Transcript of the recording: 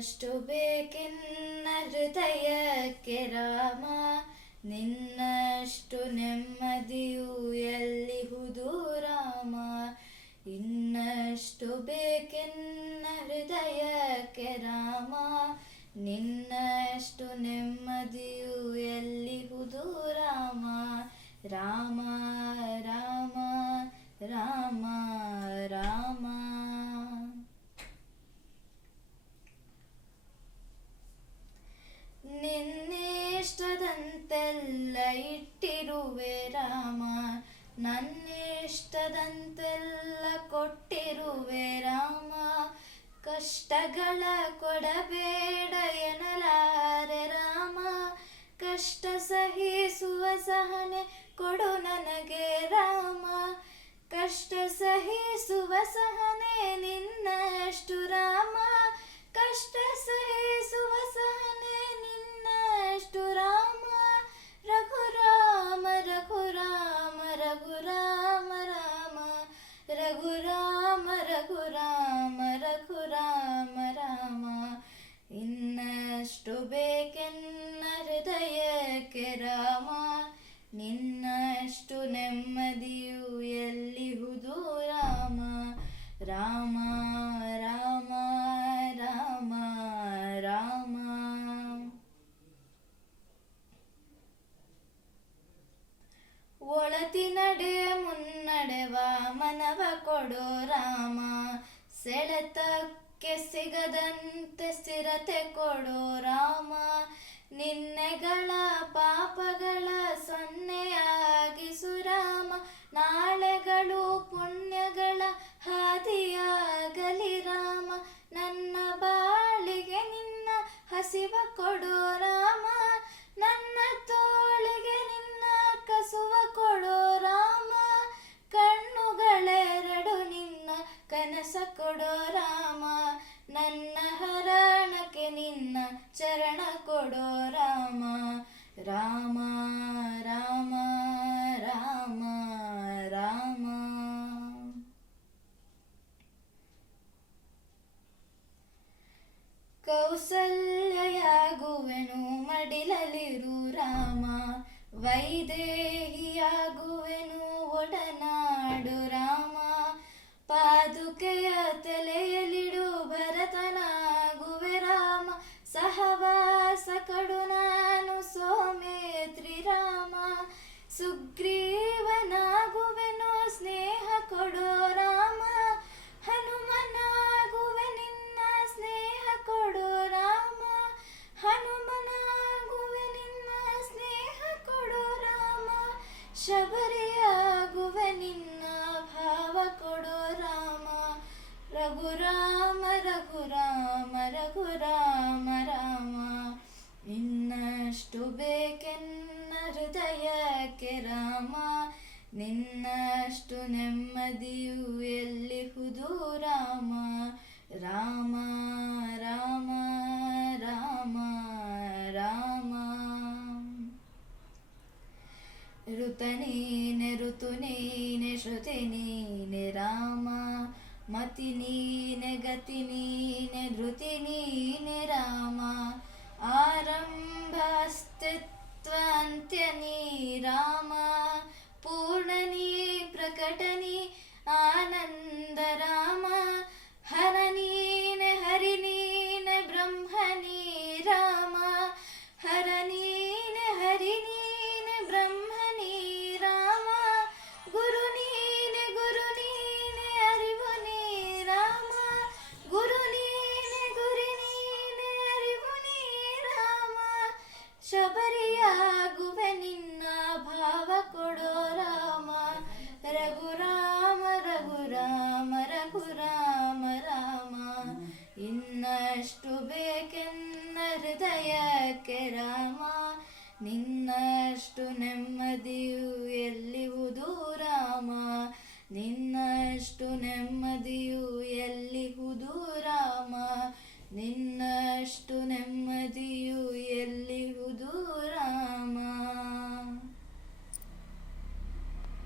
ಇನ್ನಷ್ಟು ಬೇಕೆನ್ನ ಹೃದಯಕ್ಕೆ ರಾಮ, ನಿನ್ನಷ್ಟು ನೆಮ್ಮದಿಯು ಎಲ್ಲಿಹುದು ರಾಮ. ಇನ್ನಷ್ಟು ಬೇಕೆನ್ನ ಹೃದಯಕ್ಕೆ ರಾಮ, ನಿನ್ನಷ್ಟು ನೆಮ್ಮದಿಯು ಎಲ್ಲಿಹುದು ರಾಮ. ರಾಮ ರಾಮ ರಾಮ ರಾಮ. ನಿನ್ನಿಷ್ಟದಂತೆಲ್ಲ ಇಟ್ಟಿರುವೆ ರಾಮ, ನನ್ನಿಷ್ಟದಂತೆಲ್ಲ ಕೊಟ್ಟಿರುವೆ ರಾಮ. ಕಷ್ಟಗಳ ಕೊಡಬೇಡ ಎನ್ನಲಾರೆ ರಾಮ, ಕಷ್ಟ ಸಹಿಸುವ ಸಹನೆ ಕೊಡು ನನಗೆ ರಾಮ. ಕಷ್ಟ ಸಹಿಸುವ ಸಹನೆ ನಿನ್ನಷ್ಟು ರಾಮ, ಕಷ್ಟ ಸಹಿಸುವ ಸಹನೆ ನಿನ್ನಷ್ಟು ರಾಮ. ರಘುರಾಮ ರಘುರಾಮ ರಘುರಾಮ ರಾಮ, ರಘುರಾಮ ರಘುರಾಮ ರಘುರಾಮ ರಾಮ. ಇನ್ನಷ್ಟು ಬೇಕೆನ್ನ ಹೃದಯಕ್ಕೆ ರಾಮ, ನಿನ್ನಷ್ಟು ನೆಮ್ಮದಿಯು ಎಲ್ಲಿಹುದು ರಾಮ. ರಾಮ ರಾಮ ರಾಮ ರಾಮ. ಒಳತಿನಡೆ ಮುನ್ನಡೆವ ಮನವ ಕೊಡೋ ರಾಮ, ಸೆಳೆತಕ್ಕೆ ಸಿಗದಂತೆ ಸ್ಥಿರತೆ ಕೊಡೋ ರಾಮ. ನಿನ್ನೆಗಳ ಪಾಪಗಳ ಸೊನ್ನೆಯಾಗಿಸು ರಾಮ, ನಾಳೆಗಳು ಪುಣ್ಯಗಳ ಹಾದಿಯಾಗಲಿ ರಾಮ. ನನ್ನ ಬಾಳಿಗೆ ನಿನ್ನ ಹಸಿವ ಕೊಡೋ ರಾಮ, ನನ್ನ ತೋಳಿಗೆ ನಿನ್ನ ಕಸುವ ಕೊಡೋ ರಾಮ. ಕಣ್ಣುಗಳೆರಡು ನಿನ್ನ ಕನಸ ಕೊಡೋ ರಾಮ, ನನ್ನ ಹರಣಕ್ಕೆ ನಿನ್ನ ಚರಣ ಕೊಡೋ ರಾಮ. ರಾಮ ರಾಮ ರಾಮ ರಾಮ. ಕೌಸಲ್ಯಯಾಗುವೆನು ಮಡಿಲಲಿರು ರಾಮ, ವೈದೇಹಿಯಾಗುವೆನು ಒಡನಾಡು ರಾಮ. ಪಾದುಕೆಯ ತಲೆಯಲಿಡು ಭರತನಾಗುವೆ ರಾಮ, ಸಹವಾಸ ಕಡು ನಾನು ಸೌಮಿತ್ರಿ ರಾಮ. ಸುಗ್ರೀವನಾಗುವೆನು ಸ್ನೇಹ ಕೊಡೋ ರಾಮ, ಹನುಮನಾಗುವೆ ನಿನ್ನ ಸ್ನೇಹ ಕೊಡೋ ರಾಮ. ಹನುಮನಾಗುವೆ ನಿನ್ನ ಸ್ನೇಹ ಕೊಡೋ ರಾಮ, ಶಬರಿಯಾಗುವೆ ನಿನ್ನ ಭಾವ ಕೊಡೋ ರಾಮ. ರಘುರಾಮ ರಘುರಾಮ ರಘುರಾಮ ರಾಮ. ಇನ್ನಷ್ಟು ಬೇಕೆನ್ನ ಹೃದಯಕ್ಕೆ ರಾಮ, ನಿನ್ನಷ್ಟು ನೆಮ್ಮದಿಯು ಎಲ್ಲಿಹುದು ರಾಮ. ರಾಮ ರಾಮ ರಾಮ ರಾಮ. ಋತು ನೀನೆ ಶ್ರುತಿ ನೀನೆ ರಾಮ, ಮತಿ ನೀನೆ ಗತಿ ನೀನೆ ಧೃತಿ ನೀನೆ ರಾಮ. ಆರಂಭ ಅಸ್ತಿತ್ವ ಅಂತ್ಯ ನೀ ರಾಮ, ಪೂರ್ಣ ನೀ ಪ್ರಕಟ ನೀ ಆನಂದ ರಾಮ. ಹರ ನೀನೆ ಹರಿ ನೀನೆ ಬ್ರಹ್ಮ ನೀ ರಾಮ, ಹರ ನೀನೆ ಹರಿ ನೀನೆ ಬ್ರಹ್ಮ ನೀ ರಾಮ. ಗುರು ನೀನೆ ಅರಿವು ನೀ ರಾಮ, ಗುರು ನೀನೆ ಗುರಿ ನೀನೆ ಅರಿವು ನೀ ರಾಮ. ಶಬರಿಯಾಗುವೆ ನಿನ್ನ ಭಾವ ಕೊಡೋ ರಾಮ. ರಘುರಾಮ ರಘುರಾಮ ರಘುರಾಮ ರಾಮ. ಇನ್ನಷ್ಟು ಬೇಕೆನ್ನ ಹೃದಯಕ್ಕೆ ರಾಮ, ನಿನ್ನ